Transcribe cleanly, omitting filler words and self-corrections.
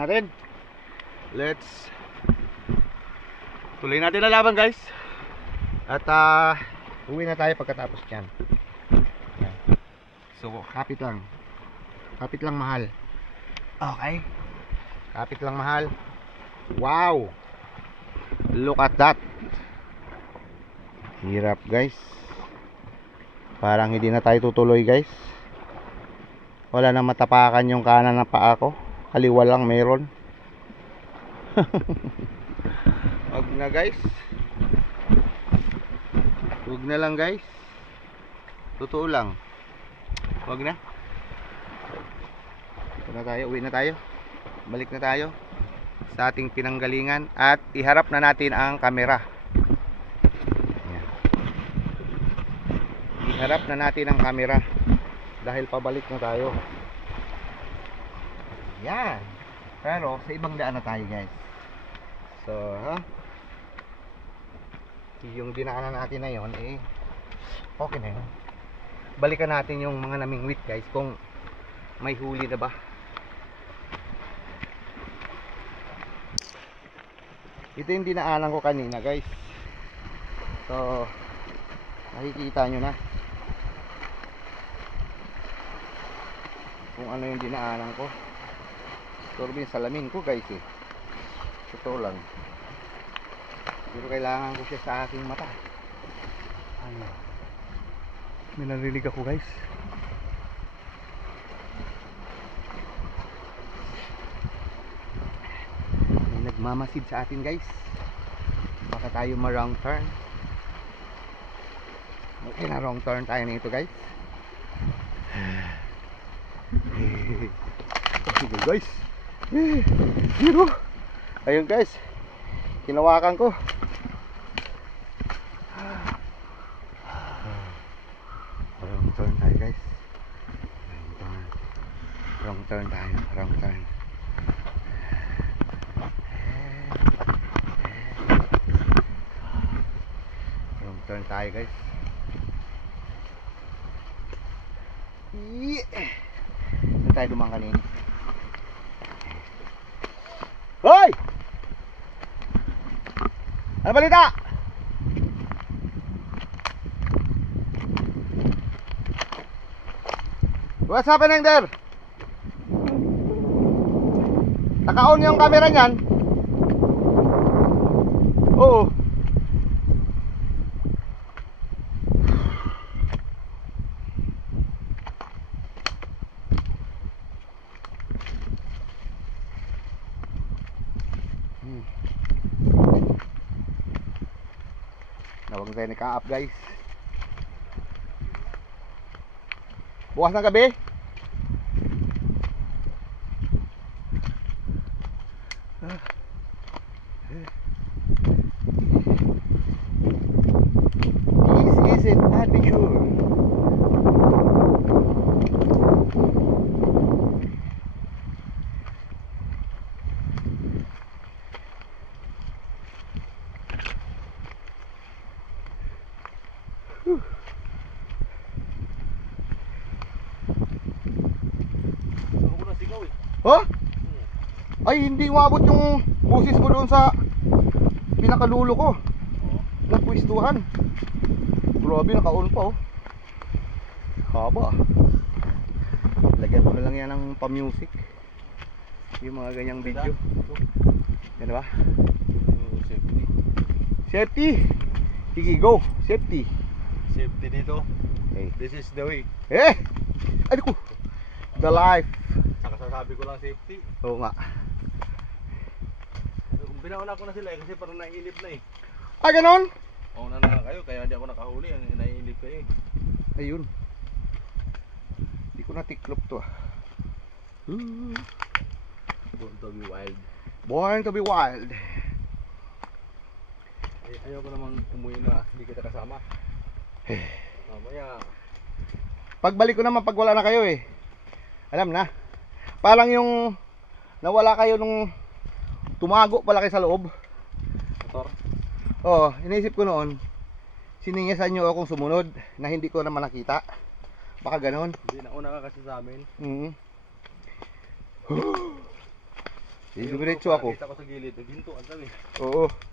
natin. Let's tuloy natin ang laban, guys. At uwi na tayo pagkatapos niyan. So kapit lang. Kapit lang, mahal. Okay. Kapit lang, mahal. Wow. Look at that. Hirap, guys. Parang hindi na tayo tutuloy, guys. Wala nang matapakan yung kanan ng paa ko. Kaliwa lang meron. Wag na, guys. Wag na lang, guys. Totoo lang. Wag na. Ito na tayo, uwi na tayo. Balik na tayo sa ating pinanggalingan at iharap na natin ang kamera. Ayan. Iharap na natin ang kamera dahil pabalik na tayo. Yan. Pero sa ibang daan na tayo, guys. So, yung dinaanan natin na yon, okay na yun. Balikan natin yung mga namingwit, guys, kung may huli na ba. Ito yung dinaanan ko kanina, guys. So nakikita nyo na kung ano yung dinaanan ko. Ito yung salamin ko, guys, totoo lang. Pero kailangan ko siya sa aking mata. Ano? May narinig ako, guys. May nagmamasid sa atin, guys. Baka tayo ma-wrong turn. Okay na, wrong turn tayo nito, guys. Sige, guys. Ayun, guys. Hinawakan ko. Wrong turn tayo, guys. Wrong turn tayo. Wrong turn. Wrong turn tayo, guys. Saan tayo dumang kanina? Hoy! Ano balita? What's happening there? Naka-on yung camera niyan? Oo. Nawag tayo naka-up, guys. Bukas ng gabi. This is an adventure. Huh? Ay, hindi umabot yung busis mo doon sa pinakalulo ko. Nagpwistuhan. Grabe, naka-on pa, oh. Haba. Lagyan ko na lang yan ng pa-music. Yung mga ganyang video. Yan ba? Safety. Safety. Sige, go. Safety. Safety dito. Hey. This is the way. Ay ko. The life. Saka sasabi ko lang safety. Oo nga. Binauna ko na sila kasi parang naiinip na eh. Ah, ganon? Una na kayo kaya hindi ako nakahuli. Naiinip kayo eh. Ayun. Hindi ko natiklop to, ah. Born to be wild. Born to be wild. Ayaw ko namang umuwi na hindi kita kasama. Mamaya. Pagbalik ko naman pag wala na kayo, eh. Alam na. Parang yung nawala kayo nung tumago pala kayo sa loob. Motor? Oo, iniisip ko noon, siningisan nyo akong sumunod na hindi ko naman nakita. Baka ganon. Hindi, nauna ka kasi sa amin. Diretso ako. Nakita ko sa gilid, naghinto ang kami. Oo.